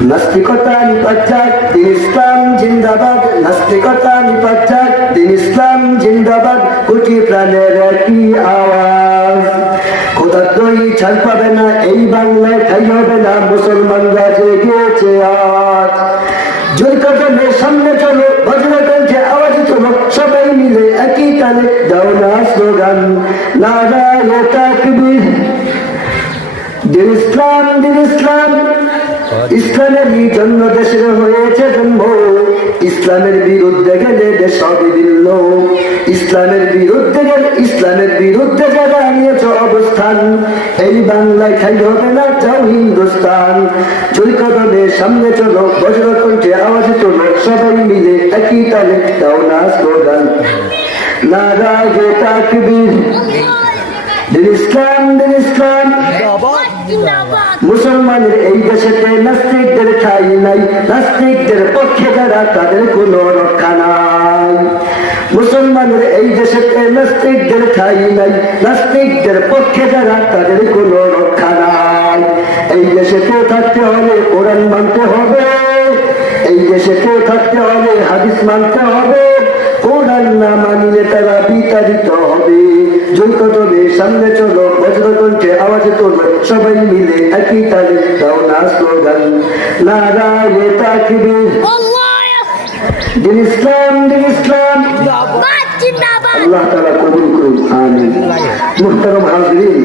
নাস্তিকতা নিপাচাক দিন ইসলাম জিন্দাবাদ, নাস্তিকতা নিপাচাক দিন ইসলাম জিন্দাবাদ, কোটি প্রাণের একই আওয়াজ। খোদার দই ছাড় পাবে না এই বাংলায়, ঠাই হবে না মুসলমানরা জেগেছে আজ। জোর কদমে সামনে চলো, বজ্র কণ্ঠে আওয়াজ তোলো, সবাই মিলে একই তালে দাও না স্লোগান, নারায়ে তাকবীর। দিন ইসলাম, দিন ইসলাম, ইসলামেরই জন্য দেশের হয়েছে জন্ম, ইসলামের বিরুদ্ধে গেলে দেশ হবে বিলীন। ইসলামের বিরুদ্ধে গেলে, ইসলামের বিরুদ্ধে যারা নিয়েছ অবস্থান, এই বাংলায় ঠাই হবে না যাও হিন্দুস্তান। জোর কদমে সামনে চলো, বজ্র কণ্ঠে আওয়াজ তোলো, সবাই মিলে একই তালে দাও না স্লোগান, নারায়ে তাকবীর। দিন ইসলাম, দিন ইসলাম, মুসলমানের এই দেশেতে নাস্তিকদের ঠাই নাই, নাস্তিকদের পক্ষে যারা তাদের কোনো রক্ষা নাই। মুসলমানের এই দেশেতে নাস্তিকদের ঠাই নাই, নাস্তিকদের পক্ষে যারা তাদের কোনো রক্ষা নাই। এই দেশেতে থাকতে হলে কোরআন মানতে হবে, এই দেশেতে থাকতে হলে হাদিস মানতে হবে, কোরআন না মানলে তারা বিতাড়িত হবে। জোর কদমে সামনে চলো, বজ্র কণ্ঠে আওয়াজ তোলো, সবাই মিলে একই তালে দাও না স্লোগান, নারায়ে তাকবীর। দিন ইসলাম, দিন ইসলাম, আল্লাহ তাআলা কবুল করুন, আমিন। মুহতারাম হাজরিন,